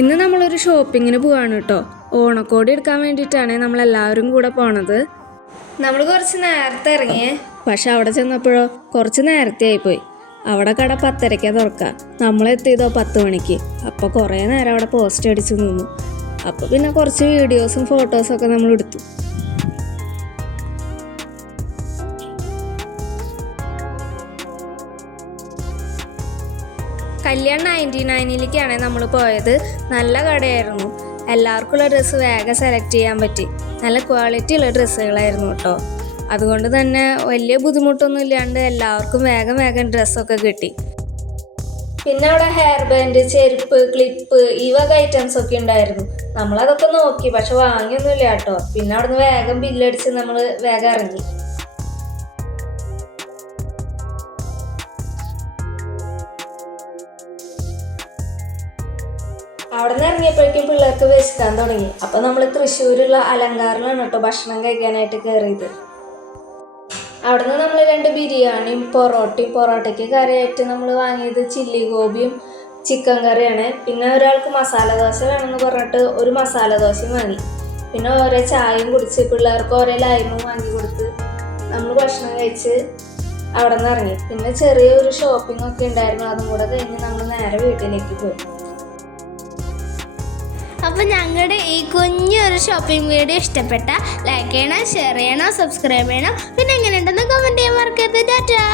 ഇന്ന് നമ്മളൊരു ഷോപ്പിങ്ങിന് പോവാണ് കേട്ടോ. ഓണക്കോടി എടുക്കാൻ വേണ്ടിയിട്ടാണ് നമ്മളെല്ലാവരും കൂടെ പോണത്. നമ്മൾ കുറച്ച് നേരത്തെ ഇറങ്ങിയേ, പക്ഷെ അവിടെ ചെന്നപ്പോഴോ കുറച്ച് നേരത്തെ ആയിപ്പോയി. അവിടെ കട 10:30 തുറക്കുക. നമ്മളെത്തിയതോ 10 മണിക്ക്. അപ്പോൾ കുറേ നേരം അവിടെ പോസ്റ്റ് അടിച്ച് നിന്നു. അപ്പോൾ പിന്നെ കുറച്ച് വീഡിയോസും ഫോട്ടോസൊക്കെ നമ്മൾ എടുത്തു. കല്യാൺ 99-ലേക്കാണ് നമ്മൾ പോയത്. നല്ല കടയായിരുന്നു. എല്ലാവർക്കുള്ള ഡ്രസ്സ് വേഗം സെലക്ട് ചെയ്യാൻ പറ്റി. നല്ല ക്വാളിറ്റി ഉള്ള ഡ്രസ്സുകളായിരുന്നു കേട്ടോ. അതുകൊണ്ട് തന്നെ വലിയ ബുദ്ധിമുട്ടൊന്നും ഇല്ലാണ്ട് എല്ലാവർക്കും വേഗം ഡ്രസ്സൊക്കെ കിട്ടി. പിന്നെ അവിടെ ഹെയർ ബാൻഡ്, ചെരുപ്പ്, ക്ലിപ്പ് ഈ വക ഐറ്റംസ് ഒക്കെ ഉണ്ടായിരുന്നു. നമ്മളതൊക്കെ നോക്കി, പക്ഷെ വാങ്ങിയൊന്നുമില്ല കേട്ടോ. പിന്നെ അവിടുന്ന് വേഗം ബില്ലടിച്ച് നമ്മൾ വേഗം ഇറങ്ങി. അവിടെ നിന്ന് ഇറങ്ങിയപ്പോഴേക്കും പിള്ളേർക്ക് വിശക്കാൻ തുടങ്ങി. അപ്പോൾ നമ്മൾ തൃശ്ശൂരുള്ള അലങ്കാറിലാണ് കേട്ടോ ഭക്ഷണം കഴിക്കാനായിട്ട് കയറിയത്. അവിടെ നിന്ന് നമ്മൾ 2 ബിരിയാണിയും പൊറോട്ടയ്ക്ക് കറിയായിട്ട് നമ്മൾ വാങ്ങിയത് ചില്ലി ഗോപിയും ചിക്കൻ കറിയാണ്. പിന്നെ ഒരാൾക്ക് മസാല ദോശ വേണമെന്ന് പറഞ്ഞിട്ട് ഒരു മസാല ദോശയും വാങ്ങി. പിന്നെ ഓരോ ചായയും കുടിച്ച് പിള്ളേർക്ക് ഓരോ ലൈമും വാങ്ങി കൊടുത്ത് നമ്മൾ ഭക്ഷണം കഴിച്ച് അവിടെ നിന്ന് ഇറങ്ങി. പിന്നെ ചെറിയൊരു ഷോപ്പിംഗ് ഒക്കെ ഉണ്ടായിരുന്നു. അതും കൂടെ കഴിഞ്ഞ് നമ്മൾ നേരെ വീട്ടിലേക്ക് പോയി. അപ്പോൾ ഞങ്ങളുടെ ഈ കുഞ്ഞൊരു ഷോപ്പിംഗ് വീഡിയോ ഇഷ്ടപ്പെട്ട ലൈക്ക് ചെയ്യണം, ഷെയർ ചെയ്യണം, സബ്സ്ക്രൈബ് ചെയ്യണം. പിന്നെ എങ്ങനെയുണ്ടെന്ന് കമൻറ്റ് ചെയ്യാൻ മറക്കരുത്. ടാറ്റാ.